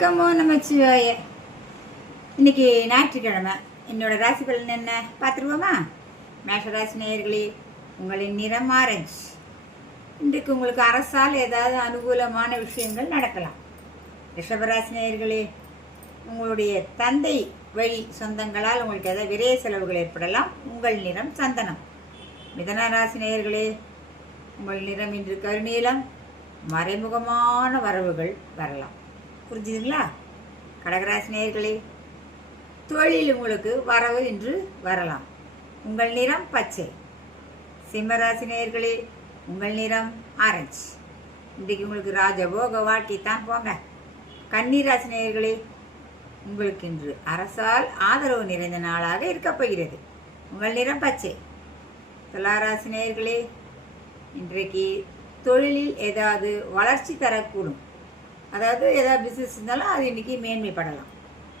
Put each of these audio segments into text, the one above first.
வணக்கமோ நமச்சிவாய. இன்னைக்கு ஞாயிற்றுக்கிழமை. என்னோட ராசி பலன் என்ன பார்த்துருவோமா? மேஷராசி நேயர்களே, உங்களின் நிறம் ஆரஞ்சு. இன்றைக்கு உங்களுக்கு அரசால் ஏதாவது அனுகூலமான விஷயங்கள் நடக்கலாம். ரிஷபராசி நேயர்களே, உங்களுடைய தந்தை வழி சொந்தங்களால் உங்களுக்கு ஏதாவது விரைய செலவுகள் ஏற்படலாம். உங்கள் நிறம் சந்தனம். மிதன ராசி நேயர்களே, உங்கள் நிறம் இன்று கருநீலம். மறைமுகமான வரவுகள் வரலாம். புரிஞ்சுதுங்களா? கடகராசி நேயர்களே, தொழில் உங்களுக்கு வரவு இன்று வரலாம். உங்கள் நிறம் பச்சை. சிம்மராசி நேயர்களே, உங்கள் நிறம் ஆரஞ்சு. இன்றைக்கு உங்களுக்கு ராஜபோக வாழ்க்கை தான் போங்க. கன்னிராசி நேயர்களே, உங்களுக்கு இன்று அரசால் ஆதரவு நிறைந்த நாளாக இருக்கப் போகிறது. உங்கள் நிறம் பச்சை. துலாராசி நேயர்களே, இன்றைக்கு தொழிலில் ஏதாவது வளர்ச்சி தரக்கூடும். அதாவது ஏதாவது பிஸ்னஸ் இருந்தாலும் அது இன்றைக்கி மேன்மைப்படலாம்.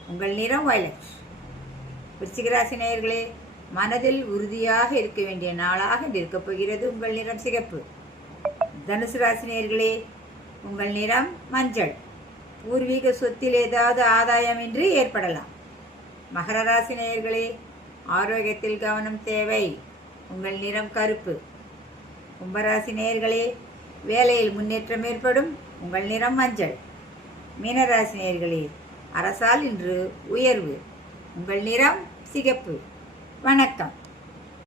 உங்கள் நிறம் வயலட். விருச்சிகராசி நேயர்களே, மனதில் உறுதியாக இருக்க வேண்டிய நாளாக இருக்கப் போகிறது. உங்கள் நிறம் சிகப்பு. தனுசு ராசி நேயர்களே, உங்கள் நிறம் மஞ்சள். பூர்வீக சொத்தில் ஏதாவது ஆதாயமின்றி ஏற்படலாம். மகர ராசி நேயர்களே, ஆரோக்கியத்தில் கவனம் தேவை. உங்கள் நிறம் கருப்பு. கும்பராசி நேயர்களே, வேலையில் முன்னேற்றம் ஏற்படும். உங்கள் நிறம் மஞ்சள். மீனராசி நேயர்களே, அரசால் இன்று உயர்வு. உங்கள் நிறம் சிகப்பு. வணக்கம்.